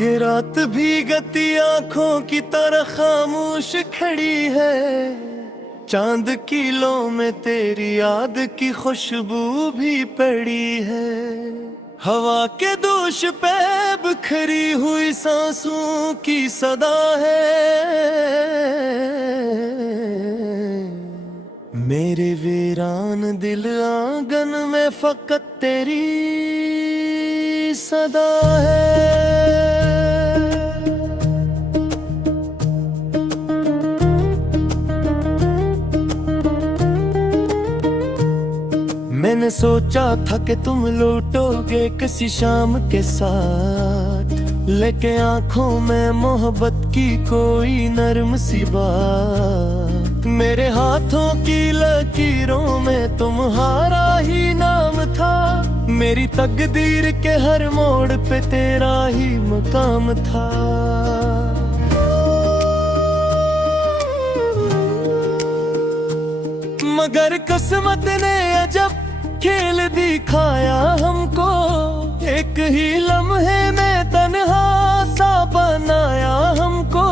ये रात भी गति आंखों की तरह खामोश खड़ी है। चांद की लो में तेरी याद की खुशबू भी पड़ी है। हवा के दोष पे बिखरी हुई सांसों की सदा है। मेरे वीरान दिल आंगन में फकत तेरी सदा है। मैंने सोचा था कि तुम लौटोगे किसी शाम के साथ, लेके आंखों में मोहब्बत की कोई नरम सी बात। मेरे हाथों की लकीरों में तुम्हारा ही नाम था। मेरी तकदीर के हर मोड़ पे तेरा ही मकाम था। मगर किस्मत ने अजब खेल दिखाया हमको। एक ही लम्हे में तन्हा सा बनाया हमको।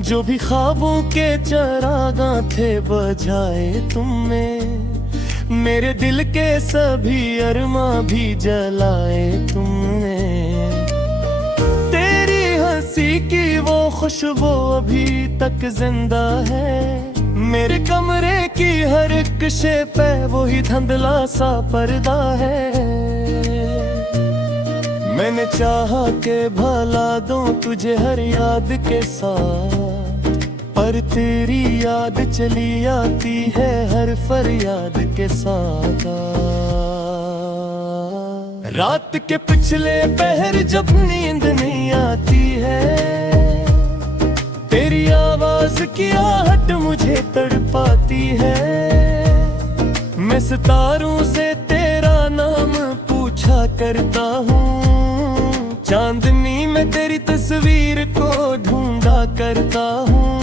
जो भी ख्वाबों के चरागा थे बजाए तुमने। मेरे दिल के सभी अरमा भी जलाए तुमने। तेरी हंसी की वो खुशबू अभी तक जिंदा है। मेरे कमरे की हर एक शे पे वही धुंधला सा पर्दा है। मैंने चाहा के भला दूं तुझे हर याद के साथ, पर तेरी याद चली आती है हर फरियाद के साथ। रात के पिछले पहर जब नींद नहीं आती है, तेरी आवाज की आहट मुझे तड़पाती है। मैं सितारों से तेरा नाम पूछा करता हूँ। चांदनी में तेरी तस्वीर को ढूंढा करता हूँ।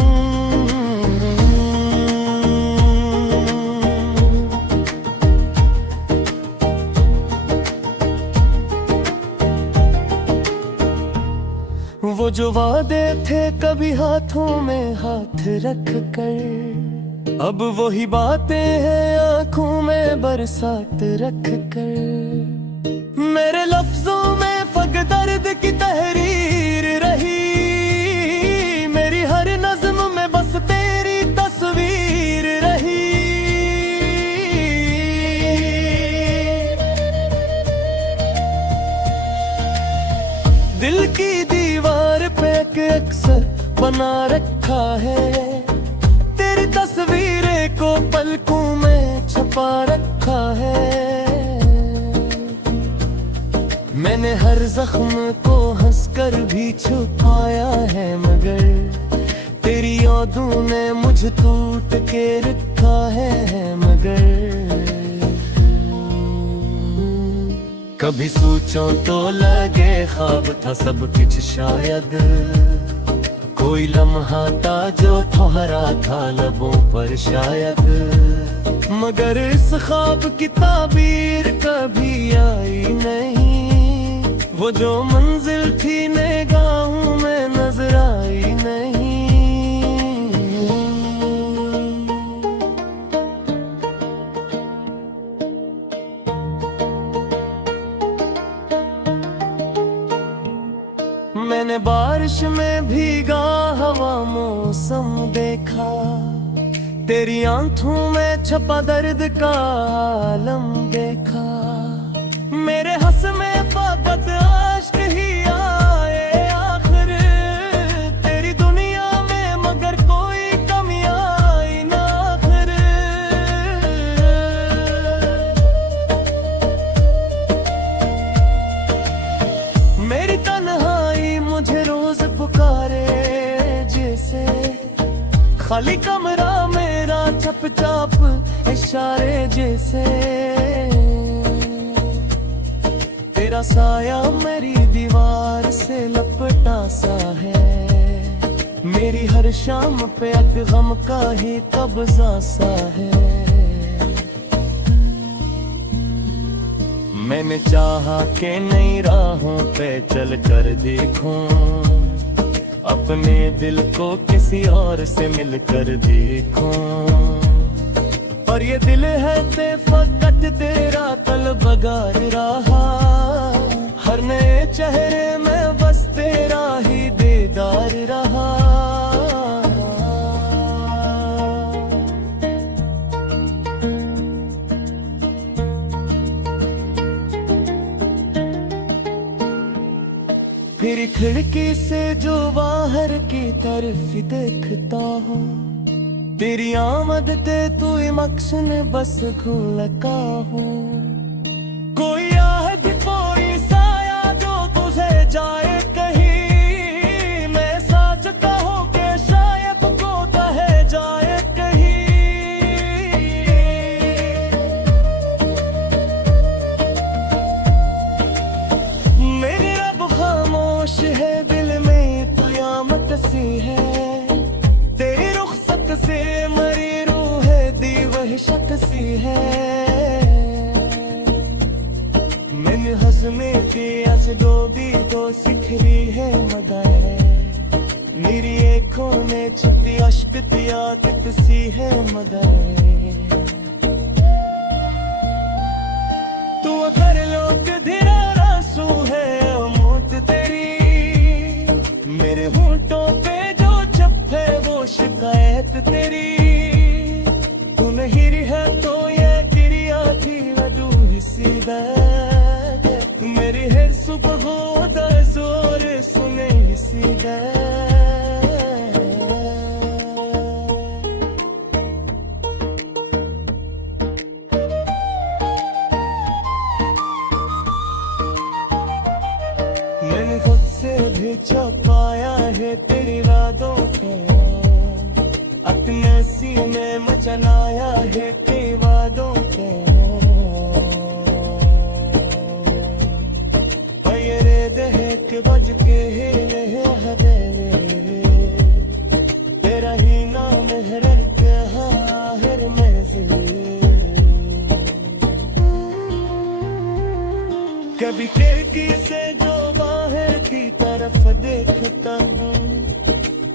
वो जो वादे थे कभी हाथों में हाथ रख कर, अब वही बातें हैं आंखों में बरसात रख कर। मेरे लफ्जों में फग दर्द की तहरीर रही। मेरी हर नज़्म में बस तेरी तस्वीर रही। दिल की दीवार पे अक्सर बना रखा है। तेरी तस्वीरें को पलकों में छुपा रखा है। मैंने हर जख्म को हंसकर भी छुपाया है, मगर तेरी यादों ने मुझे टूट के रखा है। मगर कभी सोचो तो लगे ख्वाब था सब कुछ शायद। कोई लम्हा था जो ठहरा था लबों पर शायद। मगर इस ख्वाब की ताबीर कभी आई नहीं। वो जो मंजिल थी निगाहों में नजर आई नहीं। मैंने बारिश में भीगा हवा मौसम देखा। तेरी आंखों में छपा दर्द का आलम देखा। मेरे हंस में फकत आश्क ही आए आखिर। तेरी दुनिया में मगर कोई कमी आई ना आखिर। मेरी तन्हाई मुझे रोज पुकारे जैसे। खाली कमरा मेरा चुपचाप इशारे जैसे। तेरा साया मेरी दीवार से लपटा सा है। मेरी हर शाम पे एक गम का ही कब्जा सा है। मैंने चाहा कि नई राहों पे चल कर देखूं, अपने दिल को किसी और से मिलकर देखूं। और ये दिल है ते फकत तेरा तलबगार रहा, हर नए चेहरे में बस तेरा ही दीदार रहा। फिर खिड़की से जो बाहर की तरफ देखता हूँ, तेरी आमद ते तू मक्सन बस घुलका हूँ। कोई आहद कोई साया जो तुझे जाए कहीं, मैं साजता हूँ कि शायद को कहे जाए कहीं। मेरी रब खामोश है, दिल में क़यामत सी है, तेरी रुखसत से मरी रूह दी वहशत सी है। मैंने हंसने की आज दो भी तो सिखरी है मगर, मेरी आँखों ने छुपी अश्क तियाकत सी है मगर। तू अगर लोग धीरा आंसू है मौत तेरी, मेरे होंठों पे जो चप है वो शिकायत तेरी। तू नहीं रहा तो ये क्रिया थी वजूह सीधा, मेरी हर सुबह होदा जोर सुने सीधा। मैंने खुद से भी छुपाया है तेरी रातों को, अपने सीने में चलाया है तेरे वादों को। ये देख बज के हदेले, तेरा ही नाम है के हाहिर में कभी खिड़की से जो बाहर की तरफ देखता हूँ,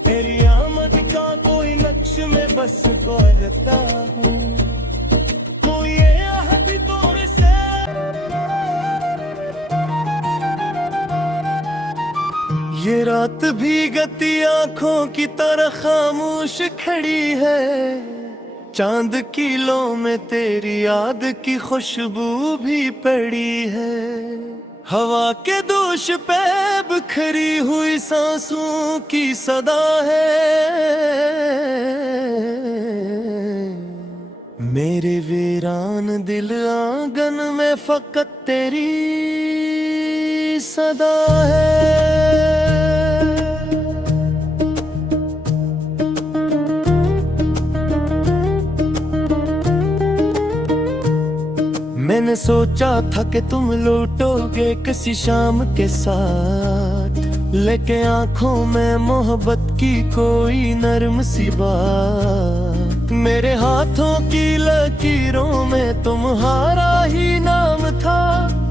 तेरी आमद का कोई नक्श में बस खोजता हूँ। कोई ये आहद तोड़ से ये रात भी गती आंखों की तरह खामोश खड़ी है, चांद किलों में तेरी याद की खुशबू भी पड़ी है। हवा के दोष पे बिखरी हुई सांसों की सदा है, मेरे वीरान दिल आंगन में फकत तेरी सदा है। मैंने सोचा था कि तुम लौटोगे किसी शाम के साथ, लेके आंखों में मोहब्बत की कोई नरम सी बात। मेरे हाथों की लकीरों में तुम्हारा ही नाम था,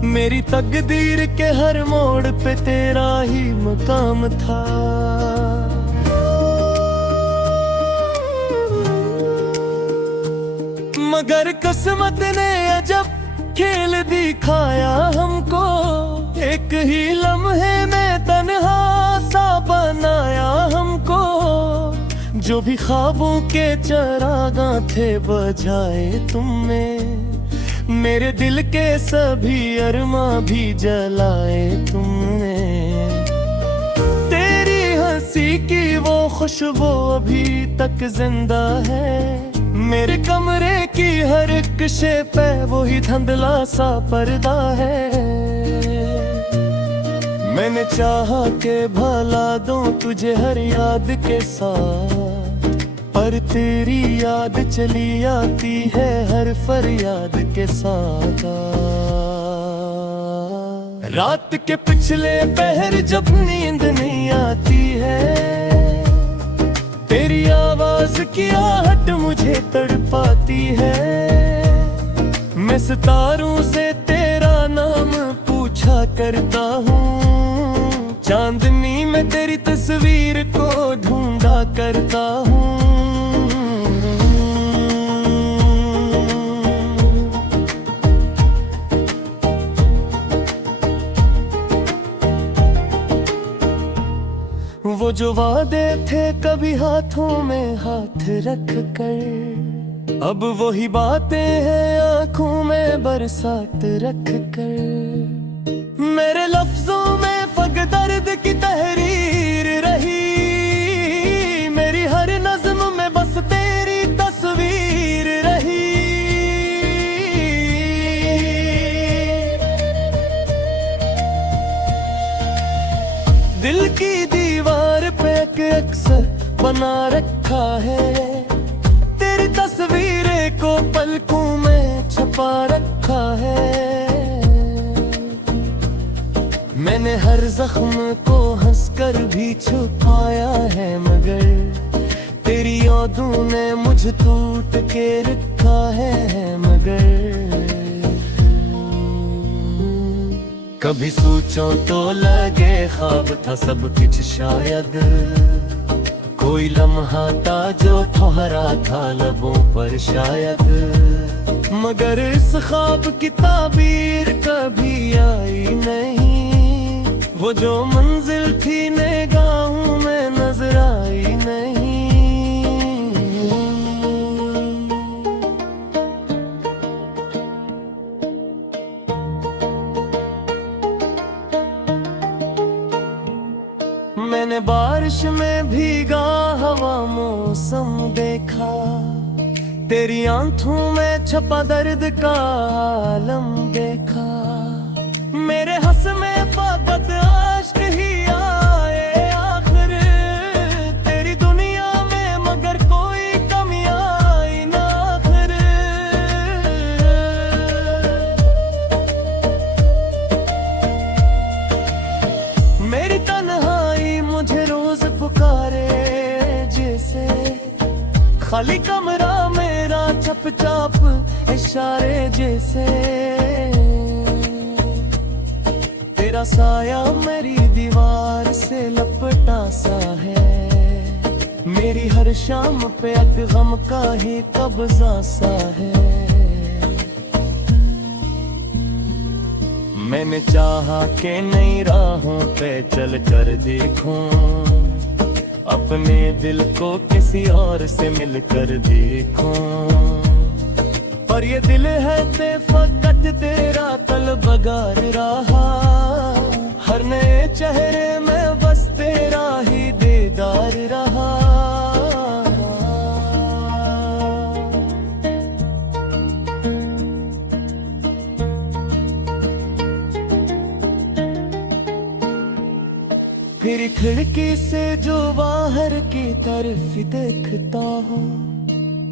मेरी तकदीर के हर मोड़ पे तेरा ही मकाम था। मगर किस्मत ने अजब खेल दिखाया हमको, एक ही लम्हे में तन्हा सा बनाया हमको। जो भी ख्वाबों के चरागा थे बजाए तुमने, मेरे दिल के सभी अरमां भी जलाए तुमने। तेरी हंसी की वो खुशबू अभी तक जिंदा है, मेरे कमरे की हर एक शे पे वही धुंधला सा पर्दा है। मैंने चाहा के भला दूं तुझे हर याद के साथ, पर तेरी याद चली आती है हर फरियाद के साथ। रात के पिछले पहर जब नींद नहीं आती है, तेरी आवाज की आहट मुझे तड़पाती है। मैं सितारों से तेरा नाम करता हूँ, चांदनी में तेरी तस्वीर को ढूंढा करता हूँ। वो जो वादे थे कभी हाथों में हाथ रख कर, अब वही बातें हैं आंखों में बरसात रख कर। मेरे लफ्जों में फग दर्द की तहरीर रही, मेरी हर नज़्म में बस तेरी तस्वीर रही। दिल की दीवार पे अक्सर बना रखा है, तेरी तस्वीरें को पलकों में छपा रखा है। मैंने हर जख्म को हंसकर भी छुपाया है, मगर तेरी यादों ने मुझ टूट के रखा है। मगर कभी सोचो तो लगे ख्वाब था सब कुछ शायद, कोई लम्हा था जो ठहरा था लबों पर शायद। मगर इस ख्वाब की ताबीर कभी आई नहीं, वो जो मंजिल थी निगाहों में नजर आई नहीं। मैंने बारिश में भीगा हवा मौसम देखा, तेरी आंखों में छपा दर्द का आलम देखा। मेरे हंस में फकत आश्क ही आए आखिर, तेरी दुनिया में मगर कोई कमी आई ना आखिर। मेरी तन्हाई मुझे रोज पुकारे जैसे, खाली कमरा मेरा चुपचाप इशारे जैसे। तेरा साया मेरी दीवार से लपटा सा है, मेरी हर शाम पे एक गम का ही कब्जा सा है। मैंने चाहा कि नई राहों पे चल कर देखूं, अपने दिल को किसी और से मिलकर देखूं। पर ये दिल है ते फकत तेरा तलबगार रहा, हर नए चेहरे में बस तेरा ही दीदार रहा। फिर खिड़की से जो बाहर की तरफ देखता हूँ,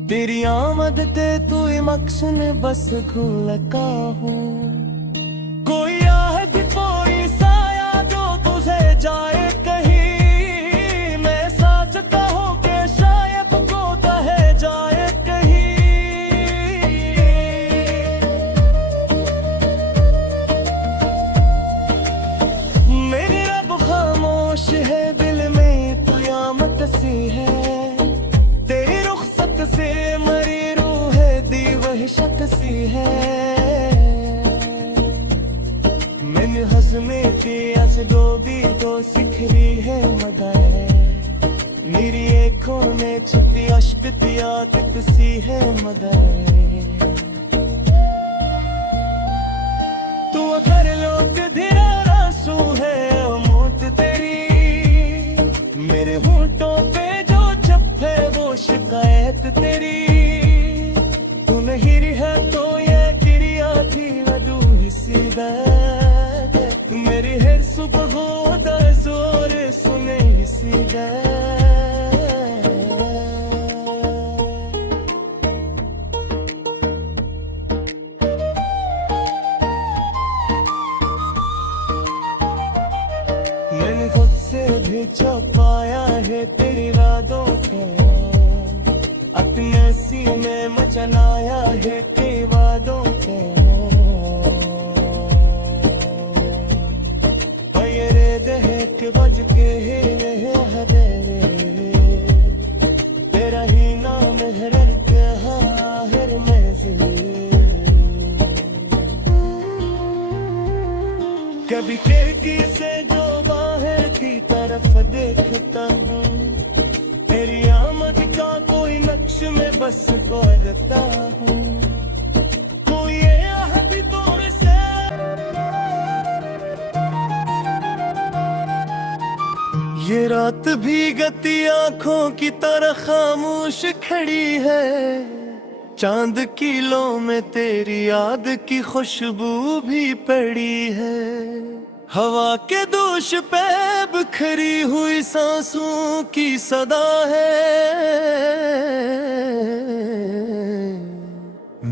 तेरी आमद ते तू मक्सन बस घुलका हूँ। कोई आहद कोई साया जो तुझे जाए कहीं, मैं साच कहूँ कि शायद को कहे जाए कहीं। मेरी रब खामोश है, दिल में क़यामत सी है, तेरी रुखसत से मरी रूह दी वहशत सी है। मैंने हंसने की अस दो भी तो सिखरी है, मगर मेरी आँखों ने छुपी अश्पितिया सी है। मगर तू अगर लोग धीरा रासू है मौत तेरी, मेरे होंठों पे जो छपे वो शिकायत तेरी। तू नहीं है तो ये क्रिया थी वदू हिस्सी बैठ, मेरी हर सुबह होदा जोर सुने हिस्सी मैंने खुद से भी छुपाया है तेरी यादों को, अपने सीने में चलाया है कई वादों को। कभी खिड़की से जो बाहर की तरफ देखता हूँ, तेरी आमद का कोई नक्श में बस कोरता हूँ। तू ये आहद तोड़ से ये रात भी गती आंखों की तरह खामोश खड़ी है। चांद किलों में तेरी याद की खुशबू भी पड़ी है। हवा के दोष पे बिखरी हुई सांसों की सदा है।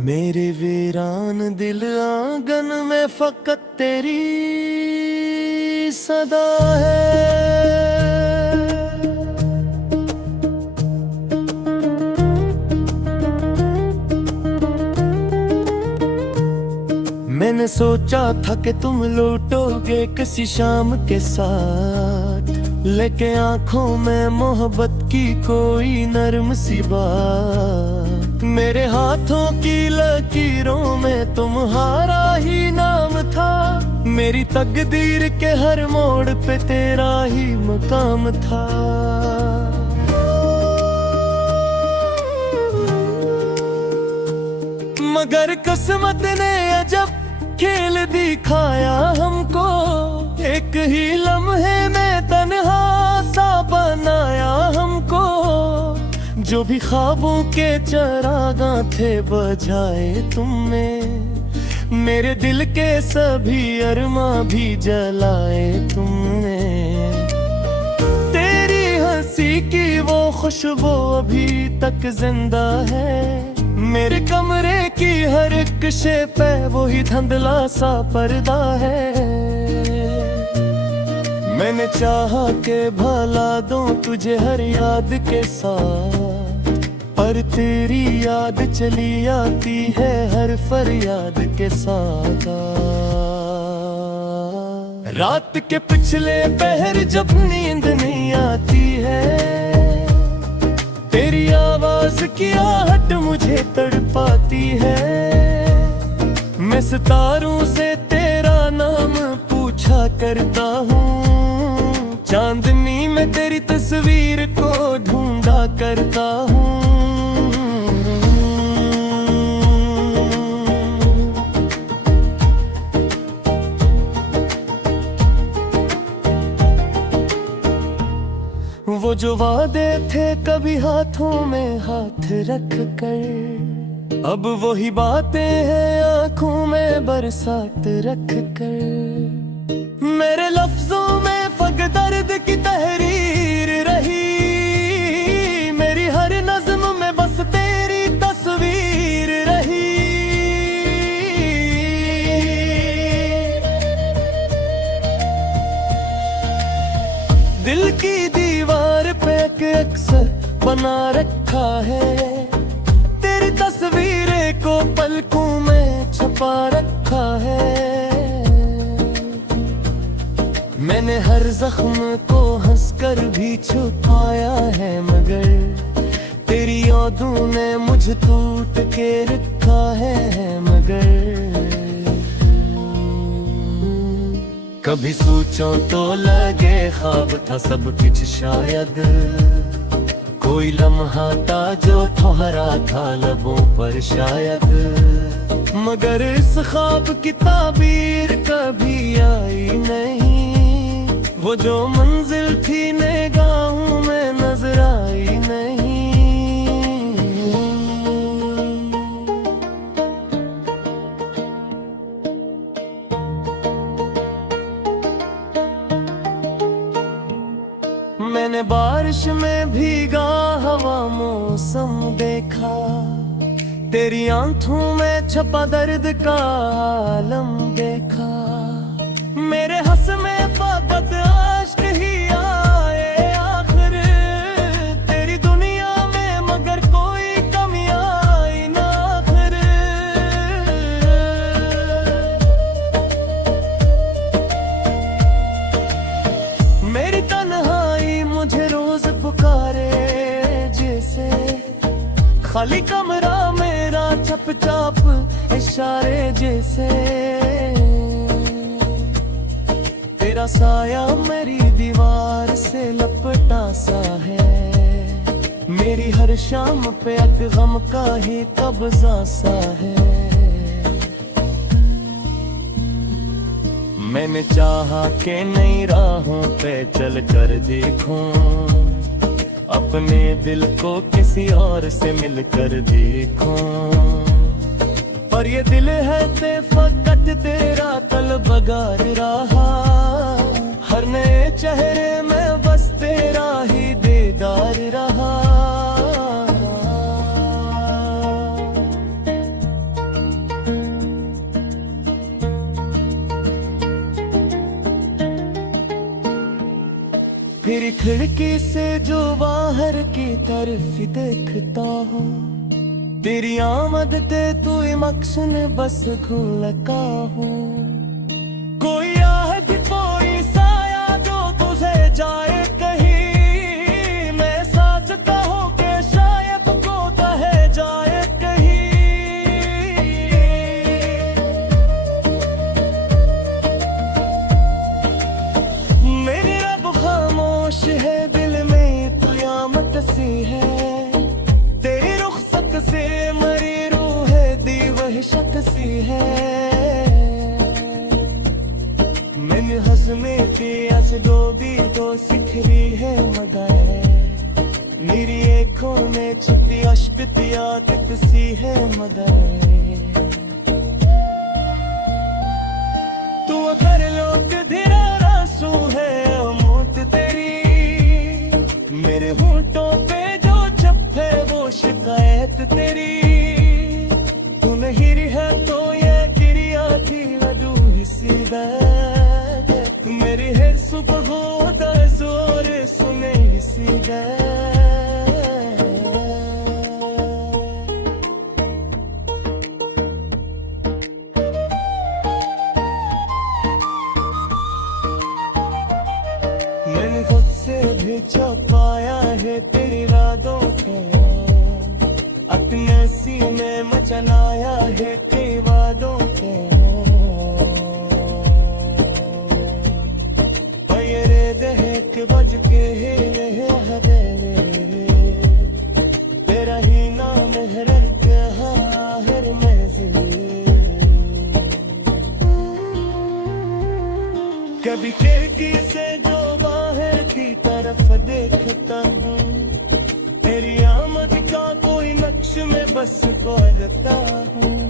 मेरे वीरान दिल आंगन में फकत तेरी सदा है। मैंने सोचा था कि तुम लौटोगे किसी शाम के साथ, लेके आंखों में मोहब्बत की कोई नरम सी बात। मेरे हाथों की लकीरों में तुम्हारा ही नाम था। मेरी तकदीर के हर मोड़ पे तेरा ही मकाम था। मगर किस्मत ने अजब खेल दिखाया हमको। एक ही लम्हे में तन्हा सा बनाया हमको। जो भी ख्वाबों के चरागा थे बजाए तुमने। मेरे दिल के सभी अरमा भी जलाए तुमने। तेरी हंसी की वो खुशबू अभी तक जिंदा है। मेरे कमरे की हर एक शे पे वही धुंधला सा पर्दा है। मैंने चाहा के भला दूं तुझे हर याद के साथ, पर तेरी याद चली आती है हर फरियाद के साथ। रात के पिछले पहर जब नींद नहीं आती है, तेरी आवाज की आहट मुझे तड़पाती है। मैं सितारों से तेरा नाम पूछा करता हूँ। चांदनी में तेरी तस्वीर को ढूंढा करता हूँ। वो जो वादे थे कभी हाथों में हाथ रख कर, अब वही बातें हैं आंखों में बरसात रख कर। मेरे लफ्जों में फग दर्द की तहरीर रही। मेरी हर नज़्म में बस तेरी तस्वीर रही। दिल की दीवार पे अक्सर बना रखा है। तेरी तस्वीरें को पलकों में छपा रखा है। मैंने हर जख्म को हंसकर भी छुपाया है, मगर तेरी यादों ने मुझ टूट के रखा है। मगर कभी सोचो तो लगे ख्वाब था सब कुछ शायद। कोई लम्हा था जो ठहरा था लबों पर शायद। मगर इस ख्वाब की ताबीर कभी आई नहीं। वो जो मंजिल थी निगाहों में नजर आई नहीं। मैंने बारिश में भीगा हवा मौसम देखा। तेरी आंखों में छपा दर्द का आलम देखा। मेरे हंस में फकत आश्क ही आए आखिर। तेरी दुनिया में मगर कोई कमी आई ना आखिर। मेरी तन्हाई मुझे रोज पुकारे जैसे। खाली कमरा मेरा चुपचाप इशारे जैसे। तेरा साया मेरी दीवार से लपटा सा है, मेरी हर शाम पे एक गम का ही कब्जा सा है। मैंने चाहा कि नई राहों पे चल कर देखूं, अपने दिल को किसी और से मिलकर देखूं, पर ये दिल है ते फकत तेरा तलबगार रहा। हर नए चेहरे में बस तेरा ही दीदार रहा। फिर खिड़की से जो बाहर की तरफ देखता हूँ, तेरी आमद ते तू मक्सन बस खुलका हूँ। कोई आहद कोई साया जो तुझे जाए कहीं, मैं सोचता हूँ कि शायद को कहे जाए कहीं। मेरी रब खामोश है, दिल में क़यामत सी है, तेरी रुखसत से मरी रूह दी वहशत सी है। मैंने हंसने की आज दो भी तो सिखरी है मगर, मेरी आँखों में छुपी अश्पितियात सी है मगर। तू कर लोग धीरा रासू है मौत तेरी, मेरे होंठों पे जो चप्पे वो शिकायत तेरी। तू नहीं है तो ये क्रिया थी वधू हिस्सी मेरी हर सुबह होता जोर सुने हिस्सी मैंने खुद से भी छुपाया है तेरी रातों को, अपने सीने में चलाया है तेरी वादों को। ये देख बज के ही हदेले, तेरा ही नाम है के हाहर में कभी खिड़की से जो बाहर की तरफ देखता हूँ, तेरी आमद का कोई नक्श में बस खोजता हूँ।